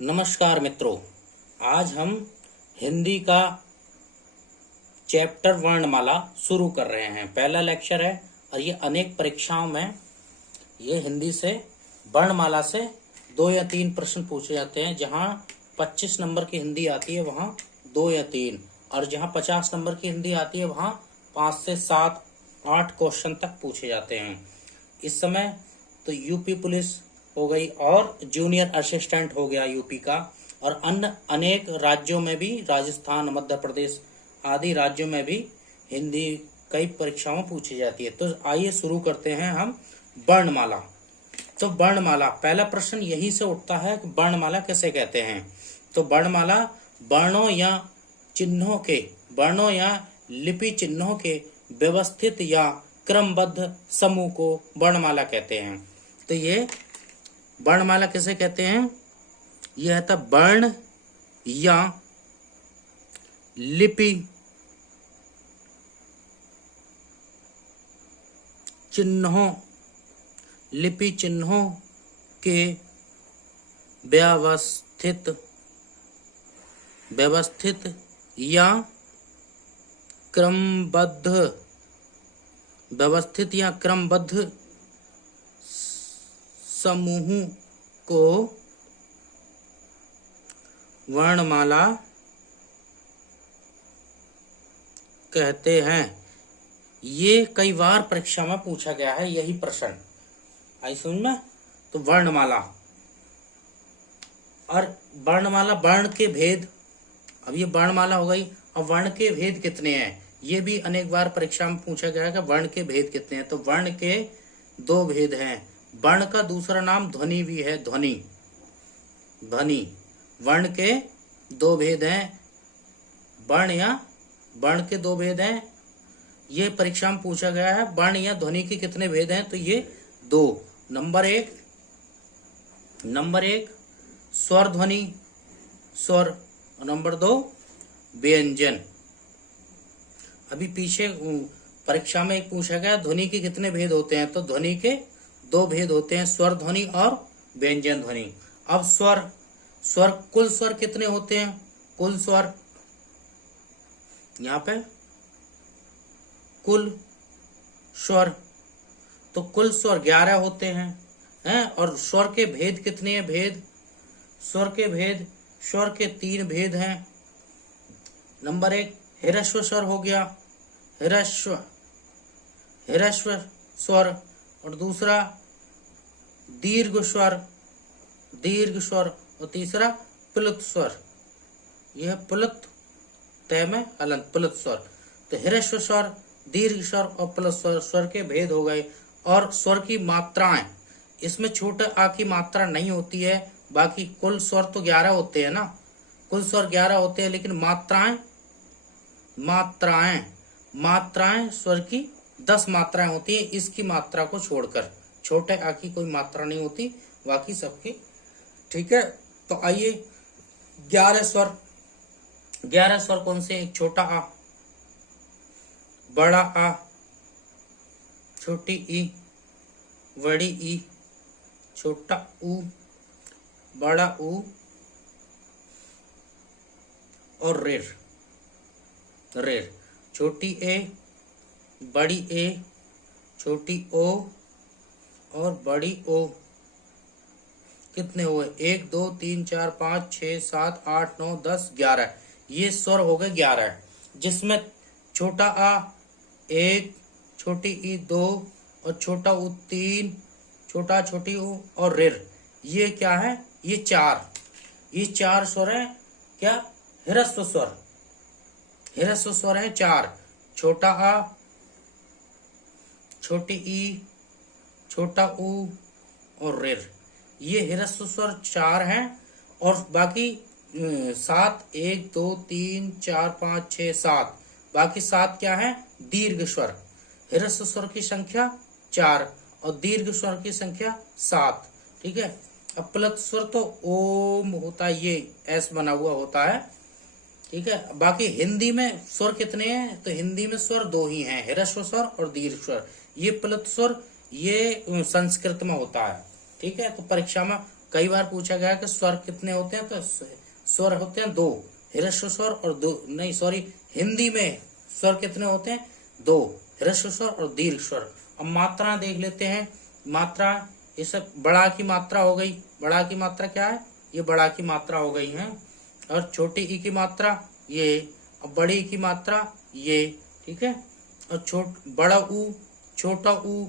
नमस्कार मित्रों, आज हम हिंदी का चैप्टर वर्णमाला शुरू कर रहे हैं। पहला लेक्चर है और ये अनेक परीक्षाओं में ये हिंदी से वर्णमाला से 2 या 3 प्रश्न पूछे जाते हैं। जहां 25 नंबर की हिंदी आती है वहां 2 या 3, और जहां 50 नंबर की हिंदी आती है वहां 5 से 7 8 क्वेश्चन तक पूछे जाते हैं। इस समय तो यूपी पुलिस हो गई और जूनियर असिस्टेंट हो गया यूपी का, और अन्य अनेक राज्यों में भी, राजस्थान, मध्य प्रदेश आदि राज्यों में भी हिंदी कई परीक्षाओं पूछी जाती है। तो आइए शुरू करते हैं हम वर्णमाला। तो वर्णमाला, पहला प्रश्न यही से उठता है कि वर्णमाला किसे कहते हैं। तो वर्णमाला वर्णों या चिन्हों के, वर्णों या लिपि चिन्हों के व्यवस्थित या क्रमबद्ध समूह को वर्णमाला कहते हैं। तो ये वर्णमाला किसे कहते हैं? यह है तब वर्ण या लिपि चिन्हों, लिपि चिन्हों के व्यवस्थित या क्रमबद्ध, व्यवस्थित या क्रमबद्ध समूह को वर्णमाला कहते हैं। ये कई बार परीक्षा में पूछा गया है यही प्रश्न। आई समझ में? तो वर्णमाला और वर्णमाला, वर्ण के भेद, अब ये वर्णमाला हो गई। अब वर्ण के भेद कितने हैं ये भी अनेक बार परीक्षा में पूछा गया है कि वर्ण के भेद कितने हैं। तो वर्ण के 2 भेद हैं। वर्ण का दूसरा नाम ध्वनि भी है, ध्वनि, ध्वनि। वर्ण के 2 भेद हैं, वर्ण के 2 भेद हैं। ये परीक्षा में पूछा गया है वर्ण या ध्वनि के कितने भेद हैं। तो ये 2। नंबर एक स्वर ध्वनि, स्वर। नंबर 2 व्यंजन। अभी पीछे परीक्षा में एक पूछा गया ध्वनि के कितने भेद होते हैं। तो ध्वनि के 2 भेद होते हैं, स्वर ध्वनि और व्यंजन ध्वनि। अब स्वर, कुल स्वर कितने होते हैं? कुल स्वर, यहाँ पे कुल स्वर, तो कुल स्वर 11 होते हैं। और स्वर के भेद कितने हैं? भेद, स्वर के भेद, स्वर के 3 भेद हैं। नंबर 1 ह्रस्व स्वर हो गया, ह्रस्व स्वर। और दूसरा दीर्घ स्वर, और तीसरा प्लुत स्वर। यह प्लुत, तय में हलंत, प्लुत स्वर। तो ह्रस्व स्वर, दीर्घ स्वर और प्लुत स्वर, स्वर के भेद हो गए। और स्वर की मात्राएं, इसमें छोटे आ की मात्रा नहीं होती है। बाकी कुल स्वर तो 11 होते हैं ना, कुल स्वर 11 होते हैं, लेकिन मात्राएं स्वर की 10 मात्राएं होती है। इसकी मात्रा को छोड़कर छोटे आ की कोई मात्रा नहीं होती, बाकी सबकी। ठीक है, तो आइए 11 स्वर कौन से? एक छोटा आ, बड़ा आ, छोटी ई, बड़ी ई, छोटा ऊ, बड़ा ऊ और रेर। छोटी ए, बड़ी ए, छोटी ओ और बड़ी ओ। कितने हुए? 1 2 3 4 5 6 7 8 9 10 11। ये स्वर हो गए 11, जिसमें छोटा आ 1, छोटी ई 2 और छोटा ऊ 3, छोटा छोटी ऊ और रेर। ये क्या है? ये 4 स्वर है। क्या? ह्रस्व स्वर है 4। छोटा आ, छोटी ई, छोटा ऊ और रेर, ये ह्रस्व स्वर 4 हैं। और बाकी 7, 1 2 3 4 5 6 7, बाकी 7 क्या है? दीर्घ स्वर। ह्रस्व स्वर की संख्या 4 और दीर्घ स्वर की संख्या 7। ठीक है। अब प्लुत स्वर तो ओम होता है, ये एस बना हुआ होता है। ठीक है। बाकी हिंदी में स्वर कितने हैं? तो हिंदी में स्वर 2 ही हैं, ह्रस्व स्वर और दीर्घ स्वर। ये प्लुत स्वर ये संस्कृत में होता है। ठीक है, तो परीक्षा में कई बार पूछा गया कि स्वर कितने होते हैं, तो स्वर होते हैं 2, ह्रस्व स्वर और दो, नहीं सॉरी, हिंदी में स्वर कितने होते हैं 2, ह्रस्व स्वर और दीर्घ स्वर। अब मात्रा देख लेते हैं। मात्रा, ये सब बड़ा की मात्रा हो गई। बड़ा की मात्रा क्या है, ये बड़ा की मात्रा हो गई है। और छोटी ई की मात्रा ये, और बड़ी ई की मात्रा ये, ठीक है। और बड़ा ऊ, छोटा ऊ,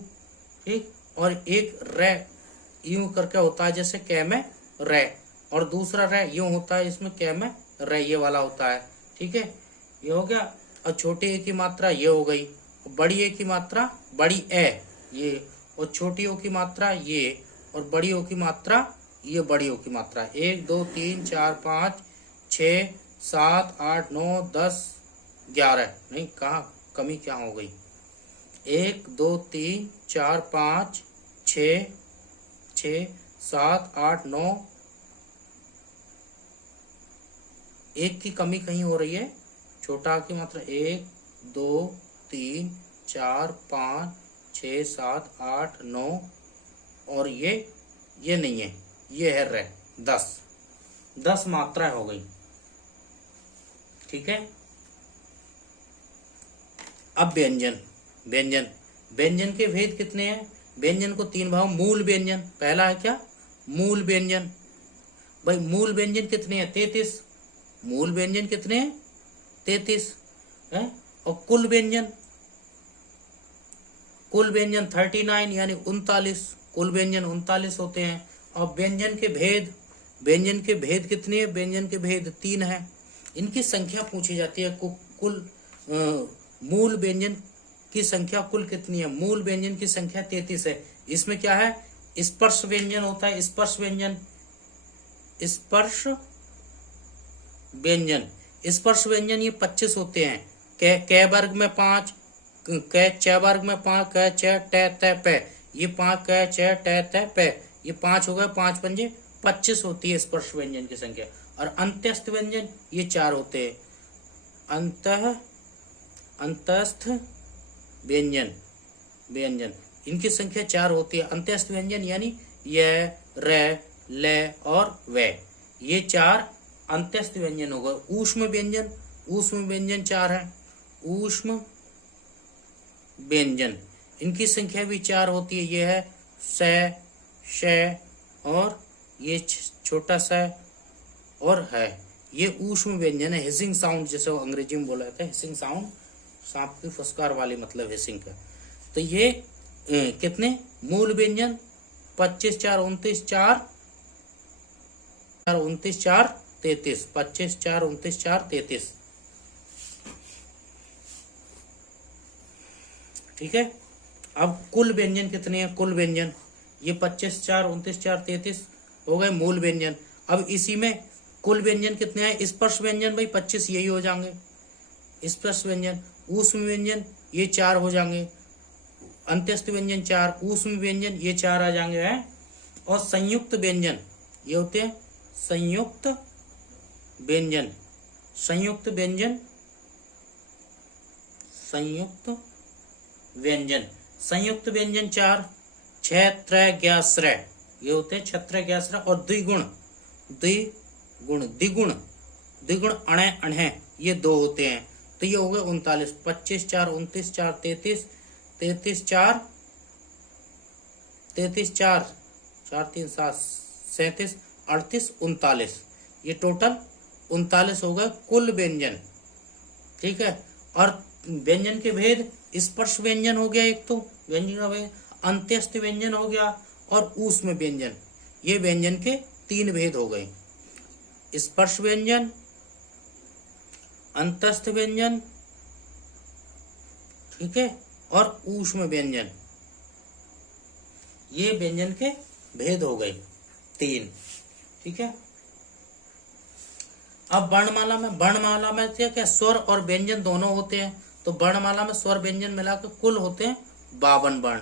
ठीक। और एक रे यूं करके होता है, जैसे कै में रे, और दूसरा रे यूं होता है, इसमें कै में रे, ये वाला होता है, ठीक है। ये हो गया। और छोटी ए की मात्रा ये हो गई, बड़ी ए की मात्रा बड़ी ए ये, और छोटी ओ की मात्रा ये, और बड़ी ओ की मात्रा ये, बड़ी ओ की मात्रा 1 2 3 4 5 6 7 8 9 10 11, नहीं कहाँ कमी क्या हो गई, 1 2 3 4 5 6 6 7 8 9, एक की कमी कहीं हो रही है। छोटा की मात्रा 1 2 3 4 5 6 7 8 9, और ये नहीं है, ये है रे 10 मात्राएं हो गई, ठीक है। अब व्यंजन। व्यंजन व्यंजन के भेद कितने हैं? व्यंजन को 3 भाग। मूल व्यंजन, पहला है क्या, मूल व्यंजन। भाई मूल व्यंजन कितने हैं? 33। मूल व्यंजन कितने हैं? 33 है। और कुल व्यंजन, कुल व्यंजन 39 यानी 39। कुल व्यंजन 39 होते हैं। और व्यंजन के भेद, व्यंजन के भेद कितने हैं? व्यंजन के भेद 3 है। इनकी संख्या पूछी जाती है। कुल मूल व्यंजन की संख्या कुल कितनी है? मूल व्यंजन की संख्या 33 है। इसमें क्या है? स्पर्श व्यंजन होता है। स्पर्श व्यंजन, स्पर्श व्यंजन, स्पर्श व्यंजन ये 25 होते हैं। कै वर्ग में 5, कै च वर्ग में 5, कै छ टे त पे, ये 5 कै छ टे त पे, ये 5 हो गए। 5 पंजे 25 होती है स्पर्श व्यंजन की संख्या। और अंत्यस्थ व्यंजन ये 4 होते हैं। अंतस्थ व्यंजन, व्यंजन इनकी संख्या 4 होती है। अंत्यस्थ व्यंजन यानी य, रे, ले और वे, ये 4 अंत्यस्थ व्यंजन हो गए। ऊष्म व्यंजन, ऊष्म व्यंजन 4 है। ऊष्म व्यंजन इनकी संख्या भी 4 होती है। ये है स, श और ये छोटा सा और है। ये ऊष्म व्यंजन है। हिसिंग साउंड जैसे अंग्रेजी में बोला जाता है, हिसिंग साउंड, सांप की फुसकार वाली मतलब हिसिंग का। तो ये कितने मूल व्यंजन? 25 4 29 4 29 4 33, 25 4 29 4 33, ठीक है। अब कुल व्यंजन कितने हैं? कुल व्यंजन ये 25 4 29 4 33 हो गए मूल व्यंजन। अब इसी में कुल व्यंजन कितने हैं? स्पर्श व्यंजन भाई 25 यही हो जाएंगे स्पर्श व्यंजन। ऊष्म व्यंजन ये 4 हो जाएंगे। अंत्यस्थ व्यंजन 4, ऊष्म व्यंजन ये 4 आ जाएंगे हैं। और संयुक्त व्यंजन ये होते हैं संयुक्त व्यंजन। संयुक्त व्यंजन, संयुक्त व्यंजन, संयुक्त व्यंजन 4, क्षेत्र ज्ञाश्रय ये होते हैं क्षेत्र ज्ञाश्रय। और द्विगुण, द्विगुण, द्विगुण, द्विगुण अणे अण्हे ये 2 होते हैं। तो ये हो गए 39, 25 4 29 4 33, 33 4 33 4 4 3 7 37 38 39, ये टोटल 39 हो गए कुल व्यंजन, ठीक है। और व्यंजन के भेद, स्पर्श व्यंजन हो गया एक, तो व्यंजन का भेद, अंत्यस्थ व्यंजन हो गया और ऊष्म व्यंजन, ये व्यंजन के 3 भेद हो गए। स्पर्श व्यंजन, अंतस्थ व्यंजन, ठीक है, और ऊष्म व्यंजन, ये व्यंजन के भेद हो गए 3, ठीक है। अब वर्णमाला में, वर्णमाला में क्या स्वर और व्यंजन दोनों होते हैं। तो वर्णमाला में स्वर व्यंजन मिलाकर कुल होते हैं 52 वर्ण।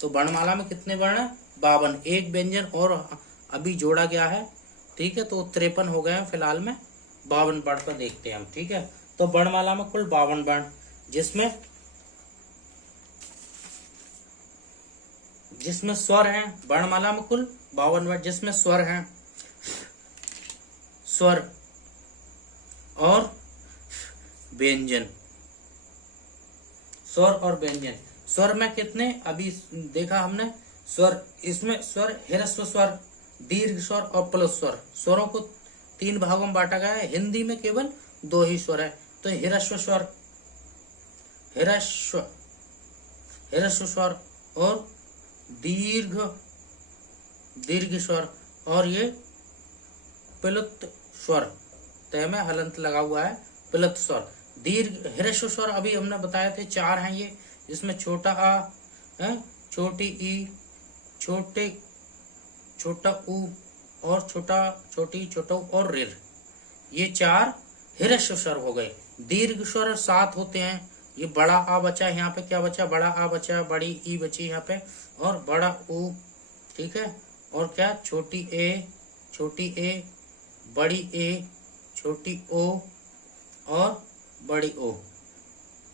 तो वर्णमाला में कितने वर्ण है? 52। एक व्यंजन और अभी जोड़ा गया है, ठीक है, तो 53 हो गए हैं फिलहाल में। 52 वर्ण पर देखते हैं हम, ठीक है। तो वर्णमाला में कुल 52 वर्ण, जिसमें जिसमें स्वर हैं, वर्णमाला में कुल 52 वर्ण, जिसमें स्वर हैं, स्वर और व्यंजन, स्वर और व्यंजन। स्वर में कितने अभी देखा हमने, स्वर, इसमें स्वर ह्रस्व स्वर, दीर्घ स्वर और प्लस स्वर, स्वरों को 3 भागों में बांटा गया है। हिंदी में केवल 2 ही स्वर है, तो ह्रस्व स्वर, ह्रस्व ह्रस्व स्वर और दीर्घ दीर्घ स्वर, और ये प्लुत स्वर, तय में हलंत लगा हुआ है, प्लुत स्वर। दीर्घ ह्रस्व स्वर अभी हमने बताए थे 4 हैं ये, इसमें छोटा आ है, छोटी ई, छोटा ऊ और छोटी छोटा ऊ और रिर, ये 4 ह्रस्व स्वर हो गए। दीर्घ स्वर 7 होते हैं, ये बड़ा आ बचा, यहाँ पे क्या बचा, बड़ा आ बचा, बड़ी ई बची यहाँ पे, और बड़ा ऊ, ठीक है, और क्या, छोटी ए, बड़ी ए, छोटी ओ और बड़ी ओ,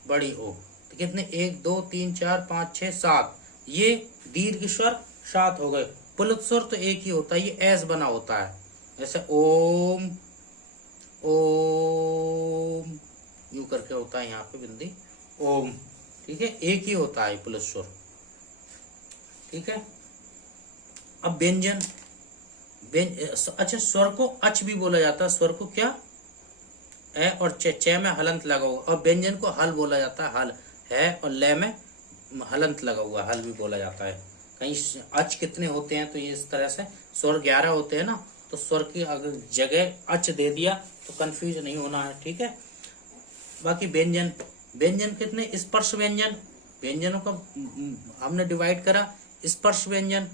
तो कितने, 1 2 3 4 5 6 7, ये दीर्घ स्वर 7 हो गए। प्लुत स्वर तो एक ही होता है, ये एस बना होता है, जैसे ओम, ओम यूं करके होता है यहाँ पे बिंदी, ओम, ठीक है, एक ही होता है प्लुत स्वर, ठीक है। अब व्यंजन, अच्छा, स्वर को अच भी बोला जाता है, स्वर को क्या, ए और चे में हलंत लगा हुआ, और व्यंजन को हल बोला जाता है, हल है, और ले में हलंत लगा हुआ, हल भी बोला जाता है। कहीं अच कितने होते हैं, तो ये इस तरह से स्वर 11 होते हैं ना, तो स्वर की अगर जगह अच दे दिया तो कंफ्यूज नहीं होना है, ठीक है। बाकी व्यंजन, व्यंजन कितने, स्पर्श व्यंजन, व्यंजनों का हमने डिवाइड करा, स्पर्श व्यंजन,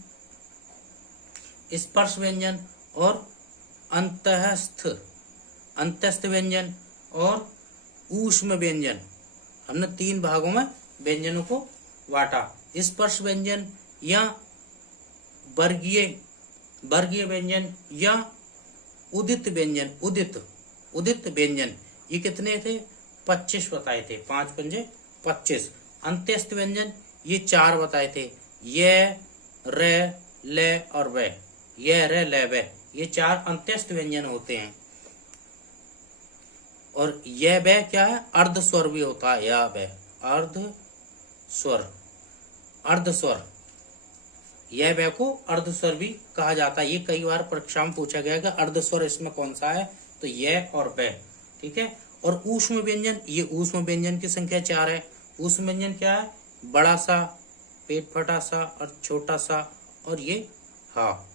स्पर्श व्यंजन और अंतःस्थ, अंतस्थ व्यंजन और ऊष्म व्यंजन, हमने 3 भागों में व्यंजनों को बांटा। स्पर्श व्यंजन या वर्गीय व्यंजन या उदित व्यंजन, उदित व्यंजन, ये कितने थे, 25 बताए थे, 5 पंजे 25। अंत्यस्थ व्यंजन ये 4 बताए थे, ये, रे, ले और वे, ये, रे, ले, वे, ये 4 अंत्यस्थ व्यंजन होते हैं। और यह वे क्या है, अर्ध स्वर भी होता है, या वे अर्ध स्वर, अर्ध स्वर, यह वे को अर्ध स्वर भी कहा जाता है। ये कई बार परीक्षा में पूछा गया कि अर्ध स्वर इसमें कौन सा है, तो यह और वे, ठीक है। और ऊष्म व्यंजन, ये ऊष्म व्यंजन की संख्या 4 है। ऊष्म व्यंजन क्या है, बड़ा सा, पेट फटा सा और छोटा सा, और ये हा,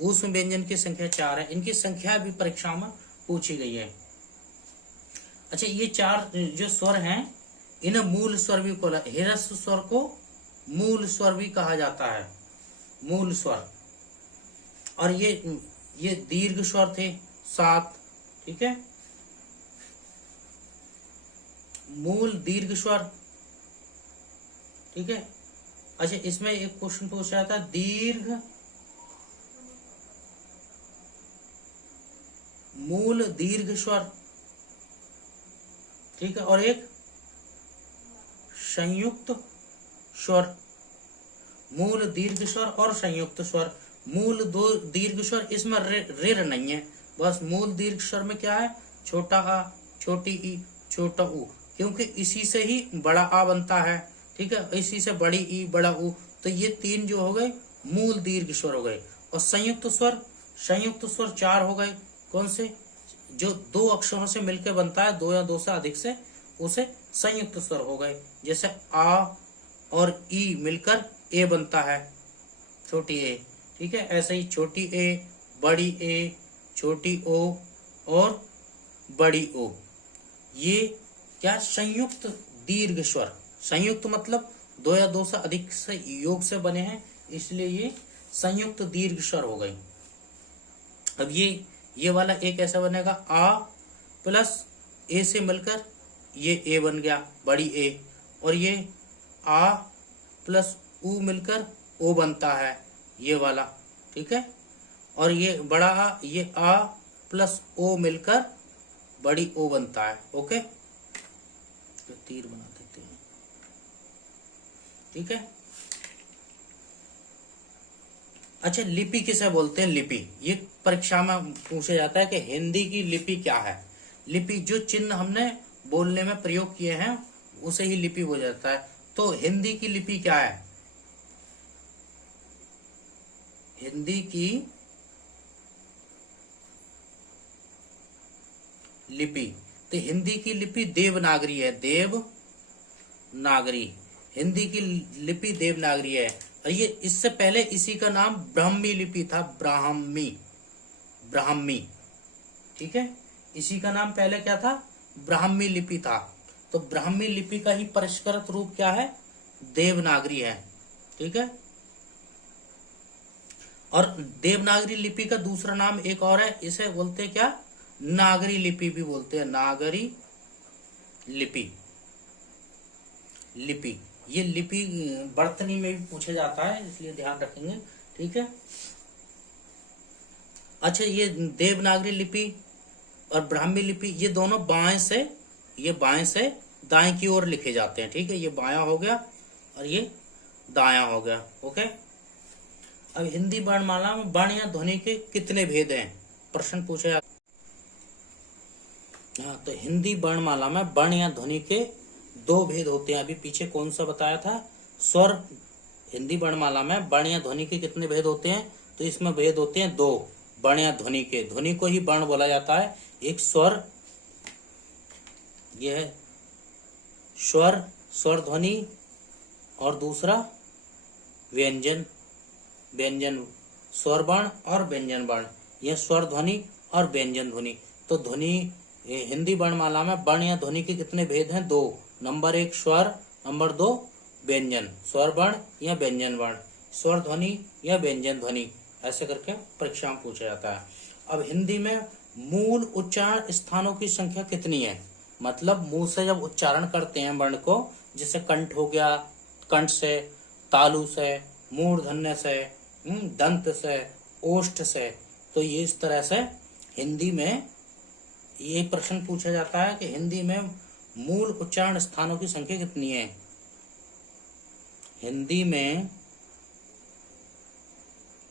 ऊष्म व्यंजन की संख्या 4 है। इनकी संख्या भी परीक्षा में पूछी गई है। अच्छा, ये 4 जो स्वर हैं, इन्हें मूल स्वर भी बोला, ह्रस्व स्वर को मूल स्वर भी कहा जाता है, मूल स्वर। और ये दीर्घ स्वर थे 7, ठीक है, मूल दीर्घ स्वर, ठीक है। अच्छा, इसमें एक क्वेश्चन पूछ रहा था, दीर्घ मूल दीर्घ स्वर, ठीक है, और एक संयुक्त स्वर, मूल दीर्घ स्वर और संयुक्त स्वर। मूल दो दीर्घ स्वर, इसमें रिर नहीं है, बस मूल दीर्घ स्वर में क्या है, छोटा आ, छोटी ई, छोटा ऊ, क्योंकि इसी से ही बड़ा आ बनता है, ठीक है, इसी से बड़ी ई, बड़ा ऊ, तो ये 3 जो हो गए मूल दीर्घ स्वर हो गए। और संयुक्त स्वर, संयुक्त स्वर 4 हो गए, कौन से, जो 2 अक्षरों से मिलकर बनता है, 2 या 2 से अधिक से, उसे संयुक्त स्वर हो गए। जैसे आ और ई मिलकर ए बनता है, छोटी ए, ठीक है, ऐसे ही छोटी ए, छोटी ओ और बड़ी ओ, ये क्या, संयुक्त दीर्घ स्वर। संयुक्त मतलब 2 या 2 से अधिक से योग से बने हैं, इसलिए ये संयुक्त दीर्घ स्वर हो गए। अब ये वाला एक ऐसा बनेगा, आ प्लस ए से मिलकर ये ए बन गया, बड़ी ए, और ये आ प्लस ऊ मिलकर ओ बनता है, ये वाला, ठीक है। और ये बड़ा आ, ये आ प्लस ओ मिलकर बड़ी ओ बनता है, ओके, तो तीर बना देते हैं, ठीक है। अच्छा, लिपि किसे बोलते हैं? लिपि, ये परीक्षा में पूछा जाता है कि हिंदी की लिपि क्या है। लिपि जो चिन्ह हमने बोलने में प्रयोग किए हैं उसे ही लिपि बोला जाता है। तो हिंदी की लिपि क्या है? हिंदी की लिपि, तो हिंदी की लिपि देवनागरी है। देवनागरी, हिंदी की लिपि देवनागरी है। और ये इससे पहले इसी का नाम ब्राह्मी लिपि था। ब्राह्मी, ठीक है, इसी का नाम पहले क्या था? ब्राह्मी लिपि था। तो ब्राह्मी लिपि का ही परिष्कृत रूप क्या है? देवनागरी है, ठीक है। और देवनागरी लिपि का दूसरा नाम एक और है, इसे बोलते हैं क्या? नागरी लिपि भी बोलते हैं। नागरी लिपि, ये लिपि वर्तनी में भी पूछा जाता है, इसलिए ध्यान रखेंगे, ठीक है। अच्छा, ये देवनागरी लिपि और ब्राह्मी लिपि ये दोनों बाएं से दाएं की ओर लिखे जाते हैं, ठीक है। ये बायां हो गया और ये दायां हो गया, ओके। अब हिंदी वर्णमाला में वर्ण या ध्वनि के कितने भेद हैं? प्रश्न पूछा जाता है। हाँ, तो हिंदी वर्णमाला में वर्ण या ध्वनि के 2 भेद होते हैं। अभी पीछे कौन सा बताया था? स्वर। हिंदी वर्णमाला में वर्ण या ध्वनि के कितने भेद होते हैं? तो इसमें भेद होते हैं 2, वर्ण या ध्वनि के। ध्वनि को ही वर्ण बोला जाता है। एक स्वर, यह है स्वर ध्वनि, और दूसरा व्यंजन, स्वर वर्ण और व्यंजन वर्ण, यह स्वर ध्वनि और व्यंजन ध्वनि। तो ध्वनि हिंदी वर्णमाला में वर्ण या ध्वनि के कितने भेद हैं? 2। नंबर 1 स्वर, नंबर 2 व्यंजन। स्वर वर्ण या व्यंजन वर्ण, स्वर ध्वनि या व्यंजन ध्वनि, ऐसे करके परीक्षा में पूछा जाता है। अब हिंदी में मूल उच्चारण स्थानों की संख्या कितनी है? मतलब मुंह से जब उच्चारण करते हैं वर्ण को, जैसे कंठ हो गया, कंठ से, तालु से, मूर्धन्य से, दंत से, ओष्ठ से, तो ये इस तरह से हिंदी में ये प्रश्न पूछा जाता है कि हिंदी में मूल उच्चारण स्थानों की संख्या कितनी है? हिंदी में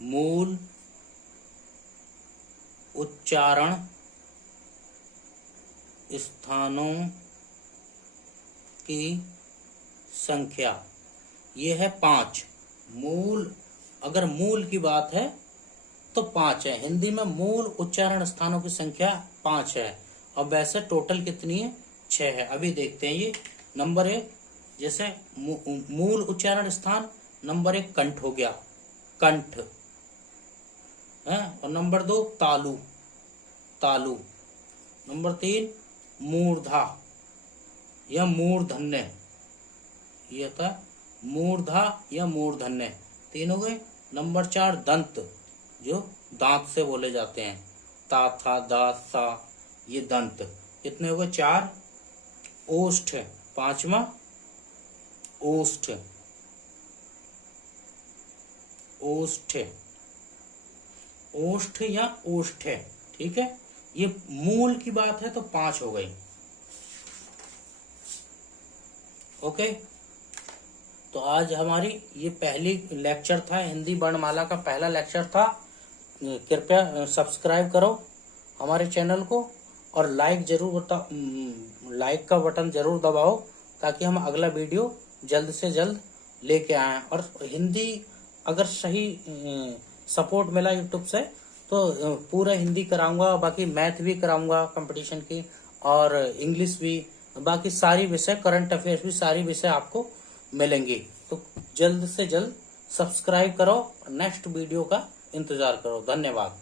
मूल उच्चारण स्थानों की संख्या ये है 5। अगर मूल की बात है तो 5 है। हिंदी में मूल उच्चारण स्थानों की संख्या 5 है। और वैसे टोटल कितनी है? 6 है। अभी देखते हैं। ये नंबर 1 जैसे मूल उच्चारण स्थान, नंबर 1 कंठ हो गया, कंठ है। और नंबर 2 तालु, नंबर 3 मूर्धा या मूर्धन्य, ये था मूर्धा या मूर्धन्य, 3 हो गए। नंबर 4 दंत, जो दांत से बोले जाते हैं, ता था दा सा, ये दंत, कितने हो गए? 4। ओष्ठ, 5वां ओष्ठ, ओष्ठ या ओष्ठ, ठीक है। ये मूल की बात है तो 5 हो गई, ओके। तो आज हमारी ये पहली लेक्चर था, हिंदी वर्णमाला का पहला लेक्चर था। कृपया सब्सक्राइब करो हमारे चैनल को और लाइक का बटन जरूर दबाओ, ताकि हम अगला वीडियो जल्द से जल्द लेके आएं। और हिंदी अगर सही सपोर्ट मिला यूट्यूब से तो पूरा हिंदी कराऊंगा, बाकी मैथ भी कराऊंगा कंपटीशन की, और इंग्लिश भी, बाकी सारी विषय, करंट अफेयर्स भी, सारी विषय आपको मिलेंगी। तो जल्द से जल्द सब्सक्राइब करो, नेक्स्ट वीडियो का इंतजार करो। धन्यवाद।